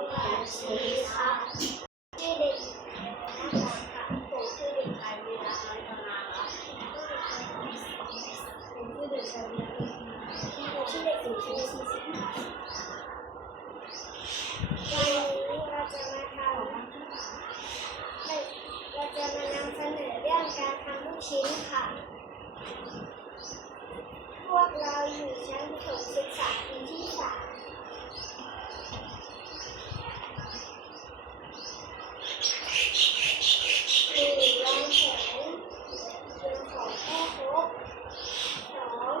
สีครับชื่อเด็กนะคะผมชื่อเด็กชายวีระน้อยตนาครับผมชื่อเด็กชายวีระผมชื่อเด็กหญิงชื่อสิสิวันนี้เราจะมาทำเราจะมานำเสนอเรื่องการทำลูกชิ้นค่ะ พวกเราอยู่ชั้นประถมศึกษาปีที่สาม หนึ่งวางแผนเรื่องของแม่ครบสอง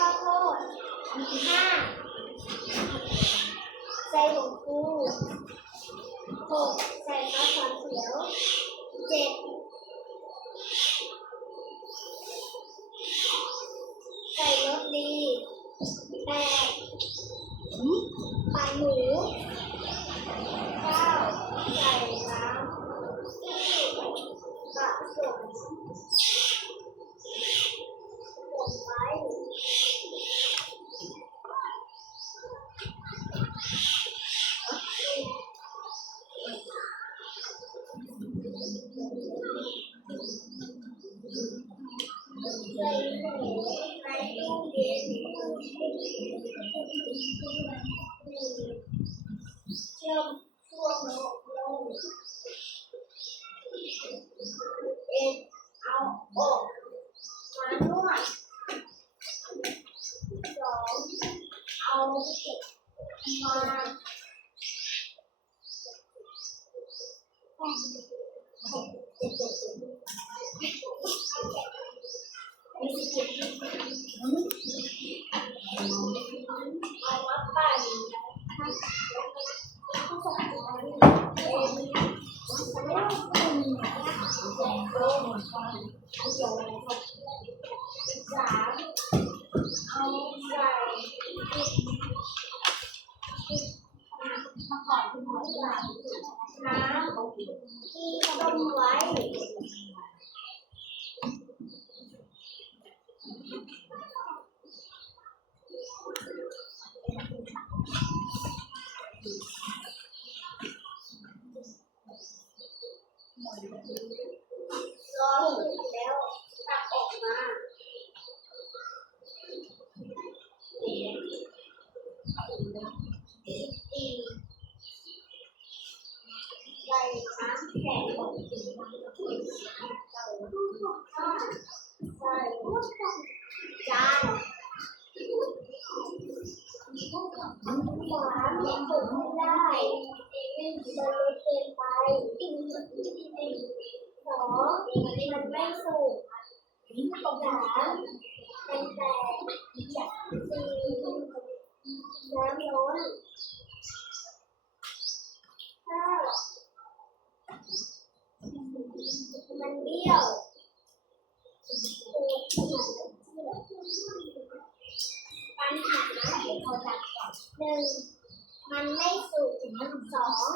ข้าวโพดห้าใส่ผงฟูหกใส่ซอสฝอยเขียวเจ็ดใส่รสดีแปดปลาหมูข้าวใส่น้ำที่ผสม ใส่หมูในตู้เย็นเชื่อมช่วงลงลง เอ็นเอาอกมานวดสองเอามาเอามาปั่นสามเอาใส่มาก่อนคุณหมอน้ำที่ต้มไว้ รอถึงแล้วตักออกมาตีใส่น้ำแข็งใส่จานสามยังฝึก ได้มันเล็กเกินไปสองมันไม่สุกสามมันแตกสี่น้ำล้นห้ามันเบี้ยวปัญหาหนึ่ง มันไม่สุกสอง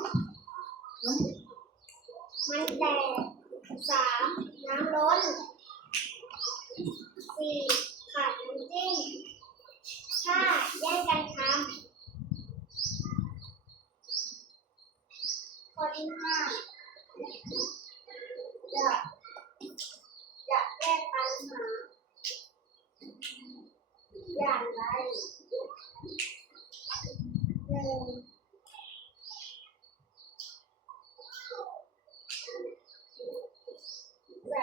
มันแตกสามน้ำล้นสี่ขาดน้ำจิ้มห้าแย่งกันทำข้อที่ห้าจะจะแก้ปัญหาอย่างไร หนึ่งใส่